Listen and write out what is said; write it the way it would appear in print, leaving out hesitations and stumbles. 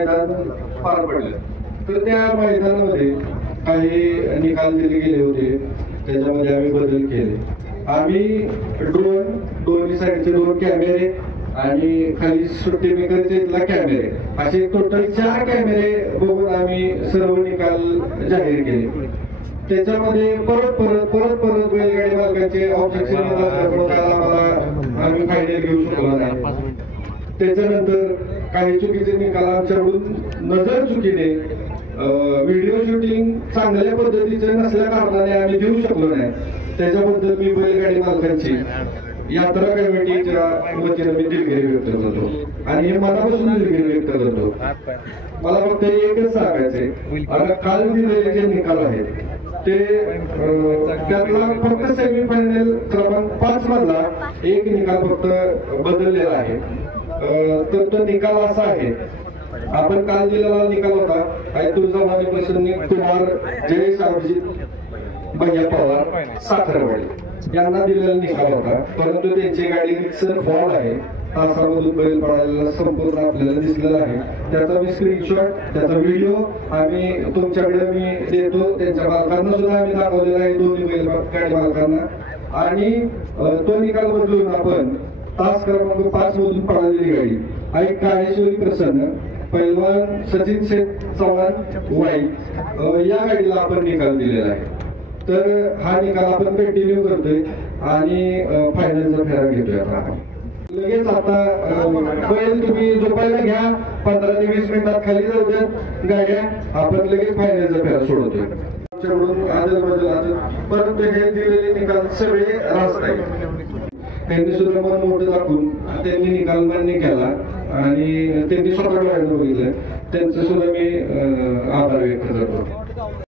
मैदान पार पडलं. तर त्या मैदानामध्ये काही निकाल दिले गेले होते, त्याच्यामध्ये आम्ही बदल केले. आम्ही दोन्ही साईडचे 2 कॅमेरे आणि खाली सुट्टी मेकरचे इथला कॅमेरे असे टोटल 4 कॅमेरे बघून आम्ही सर्व निकाल जाहीर केले. त्याच्यामध्ये परत बैलगाडी मालकांचे ऑब्जेक्शन येत असल्यामुळे आम्ही फायनल घेऊ शकलो नाही. त्याच्यानंतर काही चुकीचे निकाल आमच्याकडून नजर चुकीने व्हिडिओ शूटिंग चांगल्या पद्धतीचे नसल्या कारणाने आम्ही देऊ शकलो नाही. त्याच्याबद्दल मी बैलगाडी मालकांची यात्रा कमिटीच्या वतीनं मी दिलगिरी व्यक्त करतो आणि हे मनापासून दिलगिरी व्यक्त करतो. मला फक्त एकच सांगायचंय, आता काल दिलेले जे निकाल आहेत ते त्यातला फक्त सेमीफायनल क्रमांक 5 मधला एक निकाल फक्त बदललेला आहे. तर तो निकाल असा आहे, आपण काल दिलेला निकाल होता तुळजाभवानी कुमार जयेश अभिजित भैया पवार साखरवाडी यांना दिलेला निकाल होता. परंतु त्यांची गाडी रिक्सर फॉल आहे, तासामधून बैल पडायला संपूर्ण आपल्याला दिसलेला आहे. त्याचा मी स्क्रीनशॉट, त्याचा व्हिडिओ आम्ही तुमच्याकडे मी देतो. त्यांच्या मालकांना सुद्धा आम्ही दाखवलेला आहे, दोन्ही बैलगाडी मालकांना. आणि तो निकाल बदलून आपण तास क्रमांक 5 मधून पळालेली गाडी आई काळेश्वरी प्रसन्न पैलवान सचिन शेठ चव्हाण वाई या गाडीला आपण निकाल दिलेला आहे. तर हा निकाल आपण कंटिन्यू करतोय आणि फायनलचा फेरा घेतोय. आता लगेच आता बैल तुम्ही झोपायला घ्या, 15 ते 20 मिनिटात खाली जाऊ द्या गाड्या, आपण लगेच फायनलचा फेरा सोडतोय. परंतु हे दिलेले निकाल सगळे रास्त आहेत. त्यांनी सुद्धा मन मोठं दाखवून त्यांनी निकाल मान्य केला आणि त्यांनी स्वतः बघितलं. त्यांचं सुद्धा मी आभार व्यक्त करतो.